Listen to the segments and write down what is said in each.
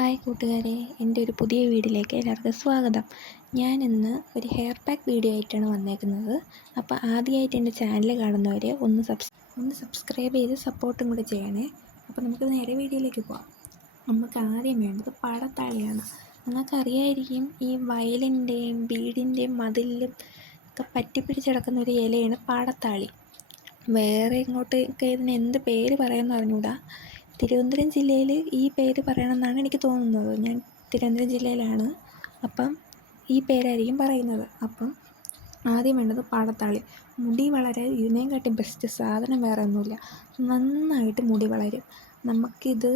Hi കൂട്ടുകാരെ, എൻ്റെ ഒരു പുതിയ വീഡിയോയിലേക്ക് എല്ലാവർക്കും സ്വാഗതം. ഞാനിന്ന് ഒരു ഹെയർ പാക്ക് വീഡിയോ ആയിട്ടാണ് വന്നേക്കുന്നത്. അപ്പോൾ ആദ്യമായിട്ട് എൻ്റെ ചാനൽ കാണുന്നവർ ഒന്ന് സബ്സ്ക്രൈബ് ചെയ്ത് സപ്പോർട്ടും കൂടെ ചെയ്യണേ. അപ്പോൾ നമുക്ക് നേരെ വീഡിയോയിലേക്ക് പോകാം. നമുക്ക് ആദ്യം വേണ്ടത് പാടത്താളിയാണ്. നിങ്ങൾക്കറിയായിരിക്കും, ഈ വയലിൻ്റെയും വീടിൻ്റെയും മതിലിലും ഒക്കെ പറ്റിപ്പിടിച്ചിടക്കുന്ന ഒരു ഇലയാണ് പാടത്താളി. വേറെ ഇങ്ങോട്ടൊക്കെ ഇതിന് എന്ത് പേര് പറയുമെന്ന് അറിഞ്ഞൂടാ. തിരുവനന്തപുരം ജില്ലയിൽ ഈ പേര് പറയണമെന്നാണ് എനിക്ക് തോന്നുന്നത്. ഞാൻ തിരുവനന്തപുരം ജില്ലയിലാണ്, അപ്പം ഈ പേരായിരിക്കും പറയുന്നത്. അപ്പം ആദ്യം വേണ്ടത് പാടത്താളി. മുടി വളരാൻ ഇതിനെയും കാട്ടി ബെസ്റ്റ് സാധനം വേറെ ഒന്നുമില്ല. നന്നായിട്ട് മുടി വളരും. നമുക്കിത്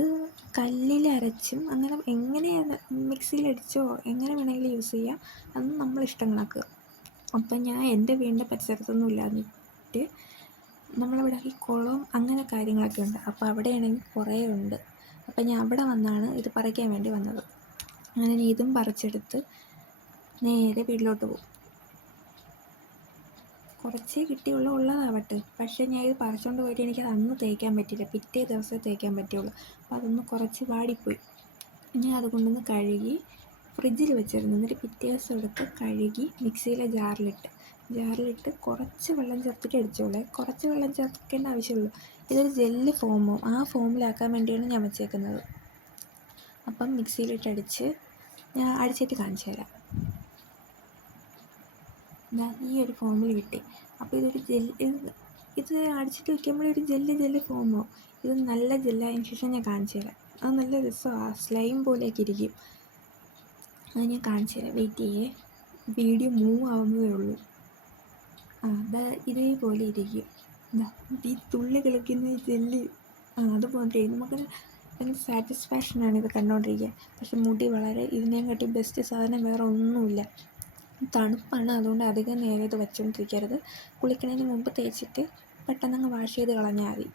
കല്ലിൽ അരച്ചും അങ്ങനെ എങ്ങനെയാണ് മിക്സിയിലടിച്ചോ എങ്ങനെ വേണമെങ്കിലും യൂസ് ചെയ്യാം. അത് നമ്മളിഷ്ടം കണക്ക്. അപ്പം ഞാൻ എൻ്റെ വീടിൻ്റെ പരിസരത്തൊന്നും ഇല്ലാഞ്ഞിട്ട് നമ്മളിവിടെ ഈ കുളം അങ്ങനെ കാര്യങ്ങളൊക്കെ ഉണ്ട്. അപ്പോൾ അവിടെയാണെങ്കിൽ കുറേ ഉണ്ട്. അപ്പോൾ ഞാൻ അവിടെ വന്നാണ് ഇത് പറിക്കാൻ വേണ്ടി വന്നത്. അങ്ങനെ ഇതും പറിച്ചെടുത്ത് നേരെ വീട്ടിലോട്ട് പോകും. കുറച്ചേ ഉള്ളതാവട്ടെ, പക്ഷേ ഞാൻ ഇത് പറിച്ചുകൊണ്ട് പോയിട്ട് എനിക്കത് അന്ന് തേക്കാൻ പറ്റില്ല. പിറ്റേ ദിവസമേ തേക്കാൻ പറ്റുള്ളൂ. അപ്പോൾ അതൊന്ന് കുറച്ച് വാടിപ്പോയി. ഞാൻ അത് കൊണ്ടുവന്ന് കഴുകി ഫ്രിഡ്ജിൽ വെച്ചിരുന്നു. എന്നിട്ട് പിറ്റേ ദിവസം എടുത്ത് കഴുകി മിക്സിയിലെ ജാറിലിട്ട് കുറച്ച് വെള്ളം ചേർത്തിട്ട് അടിച്ചോളെ. കുറച്ച് വെള്ളം ചേർക്കേണ്ട ആവശ്യമുള്ളൂ. ഇതൊരു ജെല്ല് ഫോമോ ആ ഫോമിലാക്കാൻ വേണ്ടിയാണ് ഞാൻ വെച്ചേക്കുന്നത്. അപ്പം മിക്സിയിലിട്ടടിച്ച് ഞാൻ അടിച്ചിട്ട് കാണിച്ചു തരാം. ഈ ഒരു ഫോമിൽ കിട്ടി. അപ്പോൾ ഇതൊരു ഇത് അടിച്ചിട്ട് വയ്ക്കുമ്പോഴൊരു ജെല്ല് ഫോമോ. ഇത് നല്ല ജെല്ലായതിനു ശേഷം ഞാൻ കാണിച്ചു തരാം. അത് നല്ല രസമാണ്, സ്ലൈം പോലെയൊക്കെ ഇരിക്കും. അത് ഞാൻ കാണിച്ചു തരാം, വെയിറ്റ് ചെയ്യേ. വീഡിയോ മൂവ് ആവുന്നതേ ഉള്ളൂ. ഇതേപോലെ ഇരിക്കും. ഈ തുള്ളി കളിക്കുന്ന ഈ ജെല്ല് അതുപോലെ നമുക്ക് ഭയങ്കര സാറ്റിസ്ഫാക്ഷനാണ് ഇത് കണ്ടുകൊണ്ടിരിക്കുക. പക്ഷെ മുടി വളരെ ഇതിനെയും കാട്ടി ബെസ്റ്റ് സാധനം വേറെ ഒന്നുമില്ല. തണുപ്പാണ്, അതുകൊണ്ട് അധികം നേരം ഇത് വെച്ചുകൊണ്ടിരിക്കരുത്. കുളിക്കുന്നതിന് മുമ്പ് തേച്ചിട്ട് പെട്ടെന്നങ്ങ് വാഷ് ചെയ്ത് കളഞ്ഞാൽ മതി.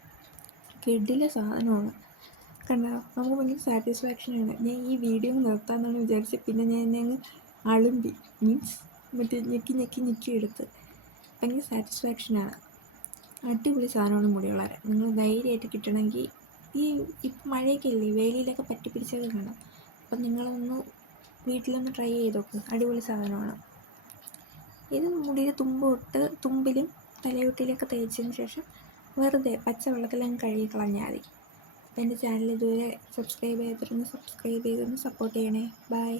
കിഡിലെ സാധനമാണ്. കണ്ടോ, നമുക്ക് ഭയങ്കര സാറ്റിസ്ഫാക്ഷനാണ്. ഞാൻ ഈ വീഡിയോ നിർത്താമെന്നാണ് വിചാരിച്ചത്. പിന്നെ ഞാൻ അങ്ങ് അളുമ്പി, മീൻസ് മറ്റേ ഞെക്കി എടുത്ത്. ഭയങ്കര സാറ്റിസ്ഫാക്ഷനാണ്. അടിപൊളി സാധനമാണ് മുടി വളരാൻ. നിങ്ങൾ ധൈര്യമായിട്ട് കിട്ടണമെങ്കിൽ ഇപ്പം മഴയൊക്കെ അല്ലേ, വെയിലിലൊക്കെ പറ്റിപ്പിടിച്ചൊക്കെ കാണാം. അപ്പം നിങ്ങളൊന്ന് വീട്ടിലൊന്ന് ട്രൈ ചെയ്ത് നോക്ക്. അടിപൊളി സാധനമാണ് ഇത്. മുടിയുടെ തുമ്പിലും തലയോട്ടിയിലൊക്കെ തേച്ചതിന് ശേഷം വെറുതെ പച്ചവെള്ളത്തിലങ്ങ് കഴുകി കളഞ്ഞാൽ മതി. അപ്പോൾ എൻ്റെ ചാനൽ ഇതുവരെ സബ്സ്ക്രൈബ് ചെയ്തിട്ടൊന്ന് സബ്സ്ക്രൈബ് ചെയ്തൊന്ന് സപ്പോർട്ട് ചെയ്യണേ. ബൈ.